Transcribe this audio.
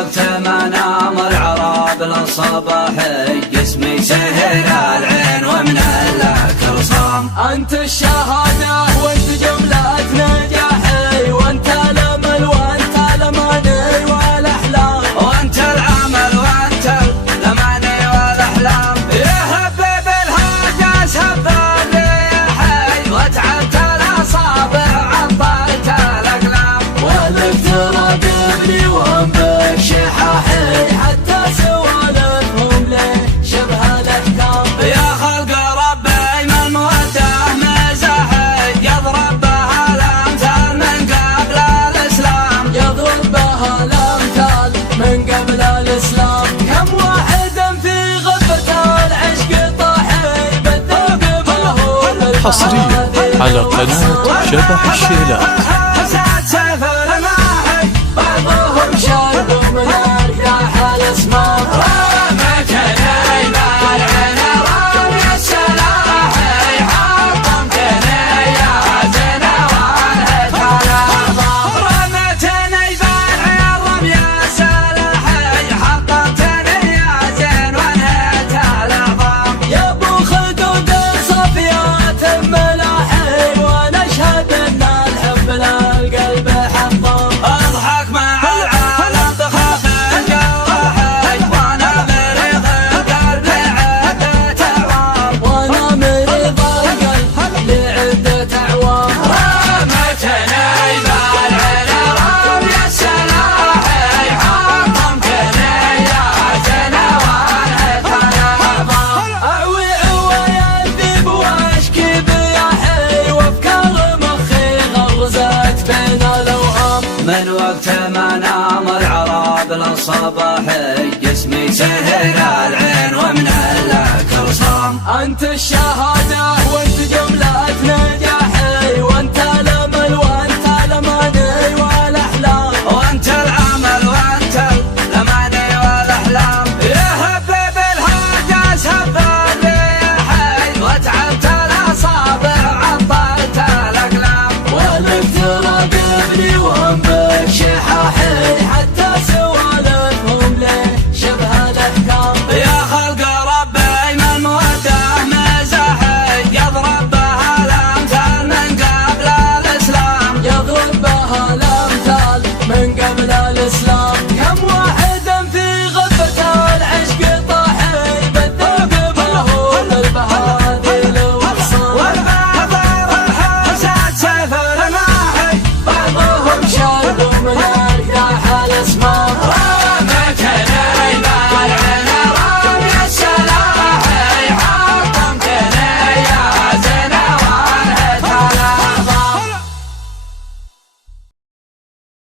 وقت ما نام العراب للصباحي جسمي سهر العين ومن لك صام. أنت الشهادة وانت جملة نجاحي، وانت الأمل وانت الأماني والأحلام، وانت العمل وانت الأماني والأحلام. يهب بالهاجس هب الريحي وتعبت الأصابع عطيت الأقلام، ولك تراقبني وانبك شحاحي حتى سوالفهم لي شبه الأحكام. يا خلق ربي من موده مزاحي يضرب بها الأمثال من قبل الإسلام، يضرب بها الأمثال من قبل الإسلام. كم واحد في غبة العشق طاحي بالذوق مهول حصريا على قناة شبح الشيلات. بعضهم شرب من ارتاح الاسماء. رمتني بالعين رمي السلاحي حطمتني يا زين وانهيت العظام. رمتني بالعين رمي السلاحي حطمتني يا زين وانهيت العظام. يا ابو خدود صفيات ملاحي وانا اشهد ان الحب للقلب حطام. اضحك مع العالم تخاف الجرحي وانا مريض القلب لعدة اعوام. وانا مريض القلب لعدة اعوام. رمتني بالعين رمي السلاحي حطمتني يا زين وانهيت العظام. اعوي عويتي بواشكي بياحي وافكار مخي غرزت بين الاوهام. من وقت ما نام العراب للصباحي جسمي سهر العين ومن لك صام. أنت الشهادة